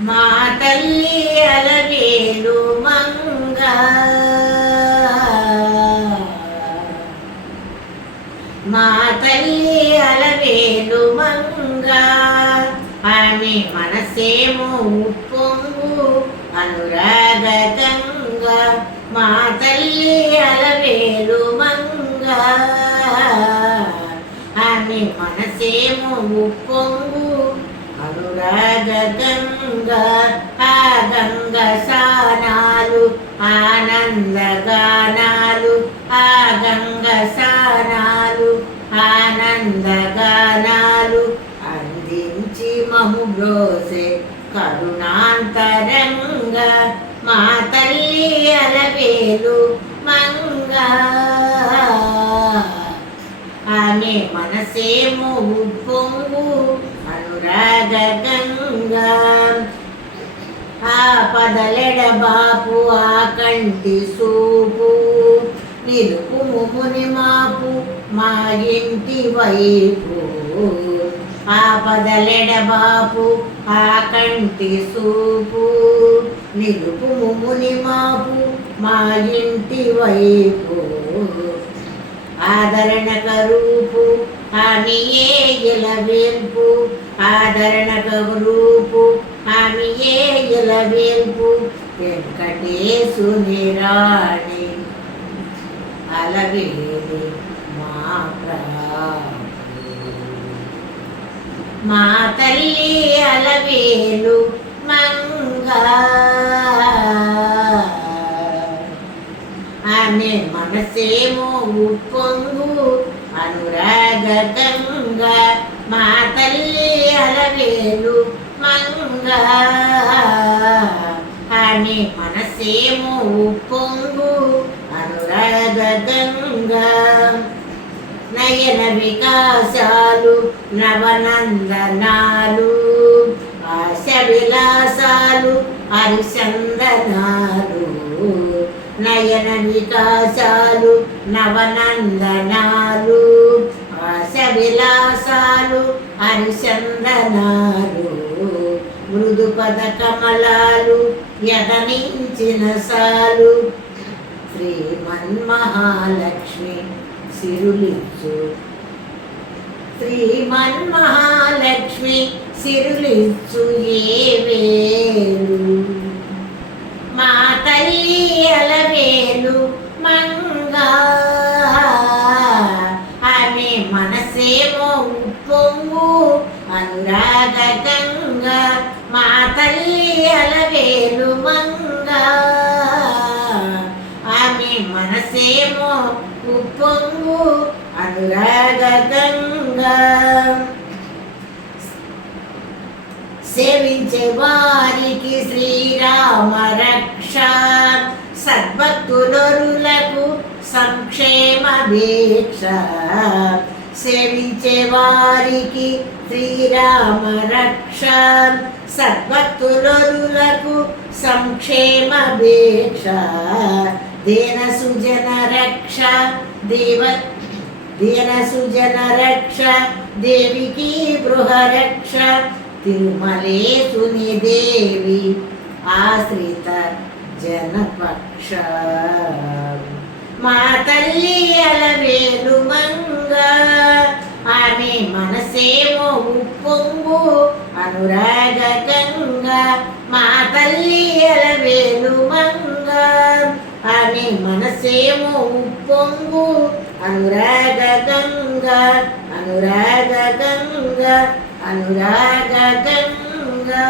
మా తల్లి అలవేలు మంగ. మా తల్లి అలవేలు మంగ. ఆమె మనసేమో ఉప్పొంగు అనురాగ మా తల్లి అలవేలు మంగ. ఆమె మనసేమో ఉప్పొంగు అనురాగ గంగ ఆ గంగ సానాలు ఆనంద గానాలు ఆ గంగ సానాలు ఆనంద గానాలు అందించి మము బ్రోసే కరుణాంతరంగ మా తల్లి అలవేలు మంగా ఆమె సేము ఉప్పొంగు అనురాగ గంగా. ఆ పదలెడ బాపు ఆ కంటి సూపు. నిలుపు ముని మాపు మా ఇంటి వైపు. ఆ పదలెడ బాపు ఆ కంటి సూపు. నిలుపు ముని మాపు మా ఇంటి వైపు. ఆదరణ కరూపు ఆమెయే ఇలవేల్పు ఆదరణ కరూపు ఆమెయే ఇలవేల్పు వెంకటేశుని రాణి. అలవేలి మా ప్రాణి. మా తల్లి అలవేలు మంగ. ఆమె మనసేమో ఉప్పొంగు. అనురాగతంగా మా తల్లి అలవేలు మంగా. ఆమె మనసేమో ఉప్పొంగు అనురాగ నయన వికాసాలు నవనందనాలు ఆశ విలాసాలు హరిచందనాలు. నయన వికాసాలు నవనందనాలు ఆశ విలాసాలు హరిచందనాలు మృదు పద కమలాలు యదనించిన సాలు శ్రీమన్మహాలక్ష్మి సిరులిచ్చు శ్రీమన్మహాలక్ష్మి సిరులిచ్చు ఏవే అనురాగ గంగ మా తల్లి అలవేలు మంగా ఆమె మనసేమో ఉప్పొంగు అనురాగ గంగ సేవించే వారికి శ్రీరామ రక్ష. సద్భక్తులరులకు సంక్షేమ దీక్ష సేవించే వారికి శ్రీరామ రక్ష సద్భక్తులరులకు సంక్షేమ దీక్ష దీన సుజన రక్ష దేవ దీన సుజన రక్ష దేవికి బృహ రక్ష తిరుమలేశుని దేవి ఆశ్రిత జనపక్ష మా తల్లి అలవేలు మంగ ఆమె మనసేమో ఉప్పొంగు అనురాగ గంగ మా తల్లి ఎలవేలు మంగ. ఆమె మనసేమో ఉప్పొంగు. అనురాగ గంగ అనురాగ గంగ అనురాగ గంగా